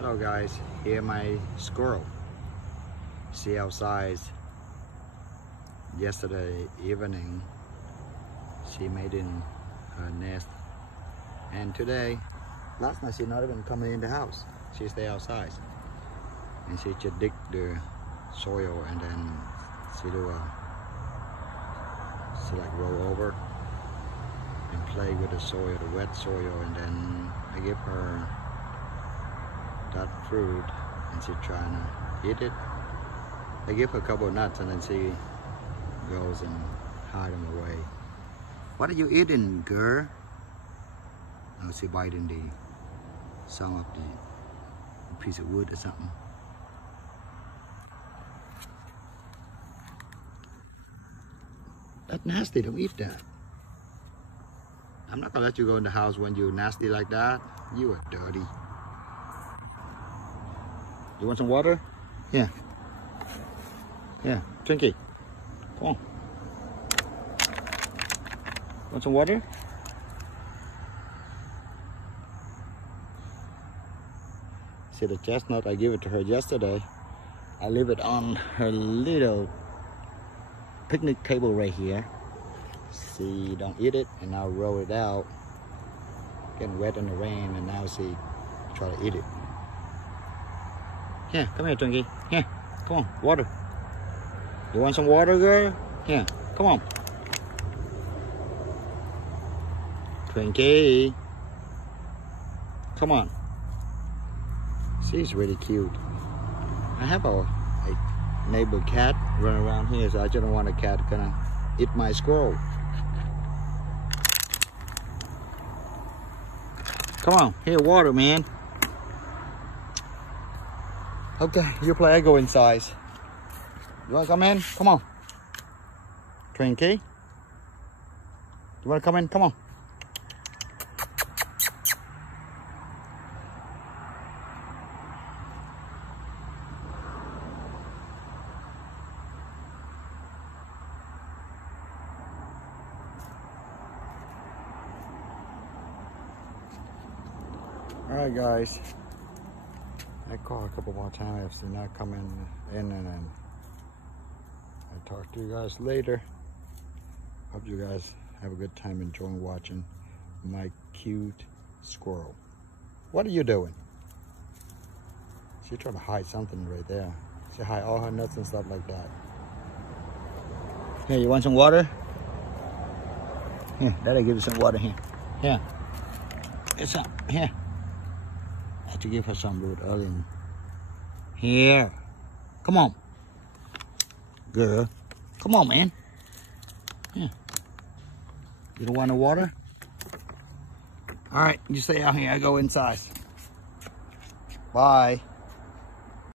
Hello guys, here my squirrel. See outside yesterday evening she made in her nest, and today, last night she not even coming in the house. She stay outside and she just dig the soil and then she like roll over and play with the soil, the wet soil, and then I give her that fruit and she trying to eat it. I give her a couple of nuts and then she goes and hide them away. What are you eating, girl? Now she biting some of the piece of wood or something. That's nasty, don't eat that. I'm not gonna let you go in the house when you're nasty like that. You are dirty. You want some water? Yeah. Yeah, drink it. Come on. Want some water? See the chestnut, I gave it to her yesterday. I leave it on her little picnic table right here. She don't eat it, and I'll roll it out. Getting wet in the rain, and now she try to eat it. Here, come here, Twinkie. Here, come on, water. You want some water, girl? Here, come on. Twinkie. Come on. She's really cute. I have a neighbor cat running around here, so I just don't want a cat gonna eat my squirrel. Come on, here, water, man. Okay, you play, I go inside. You wanna come in? Come on. Twinkie. You wanna come in? Come on. Alright guys, I call a couple more times if they're not coming in, and then I'll talk to you guys later. Hope you guys have a good time enjoying watching my cute squirrel. What are you doing? She's trying to hide something right there. She hide all her nuts and stuff like that. Here, you want some water? Here, Daddy give you some water here. Here. It's some, here. I have to give her some food early. Here. Come on. Girl. Come on, man. Here. You don't want no water? All right, you stay out here. I go inside. Bye.